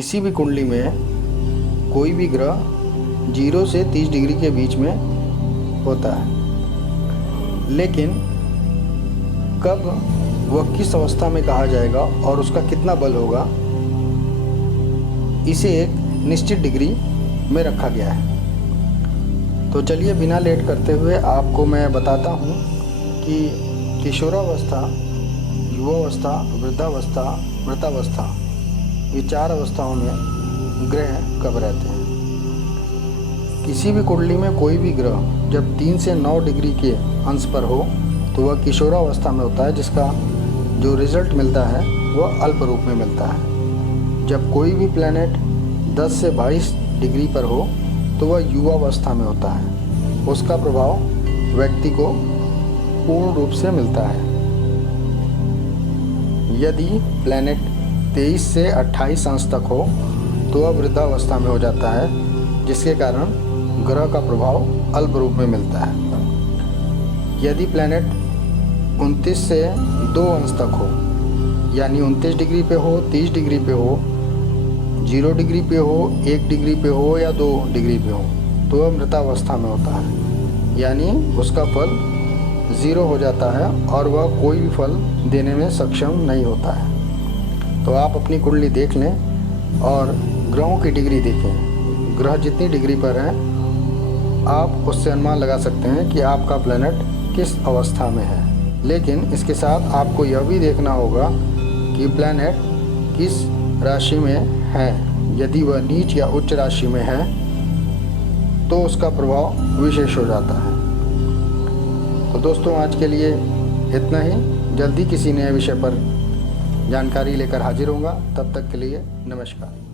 किसी भी कुंडली में कोई भी ग्रह 0 से 30 डिग्री के बीच में होता है, लेकिन कब वह किस अवस्था में कहा जाएगा और उसका कितना बल होगा, इसे एक निश्चित डिग्री में रखा गया है। तो चलिए बिना लेट करते हुए आपको मैं बताता हूँ कि किशोरावस्था, युवावस्था, वृद्धावस्था, मृतावस्था, ये 4 अवस्थाओं में ग्रह कब रहते हैं। किसी भी कुंडली में कोई भी ग्रह जब 3 से 9 डिग्री के अंश पर हो तो वह किशोरावस्था में होता है, जिसका जो रिजल्ट मिलता है वह अल्प रूप में मिलता है। जब कोई भी प्लैनेट 10 से 22 डिग्री पर हो तो वह युवावस्था में होता है, उसका प्रभाव व्यक्ति को पूर्ण रूप से मिलता है। यदि प्लैनेट 23 से 28 अंश तक हो तो वह वृद्धावस्था में हो जाता है, जिसके कारण ग्रह का प्रभाव अल्प रूप में मिलता है। यदि प्लैनेट 29 से 2 अंश तक हो, यानी 29 डिग्री पे हो, 30 डिग्री पे हो, 0 डिग्री पे हो, 1 डिग्री पे हो या 2 डिग्री पे हो, तो वह मृतावस्था में होता है, यानी उसका फल 0 हो जाता है और वह कोई भी फल देने में सक्षम नहीं होता है। तो आप अपनी कुंडली देख लें और ग्रहों की डिग्री देखें। ग्रह जितनी डिग्री पर हैं आप उससे अनुमान लगा सकते हैं कि आपका प्लैनेट किस अवस्था में है। लेकिन इसके साथ आपको यह भी देखना होगा कि प्लैनेट किस राशि में है। यदि वह नीच या उच्च राशि में है तो उसका प्रभाव विशेष हो जाता है। तो दोस्तों आज के लिए इतना ही। जल्दी किसी नए विषय पर जानकारी लेकर हाजिर होऊंगा। तब तक के लिए नमस्कार।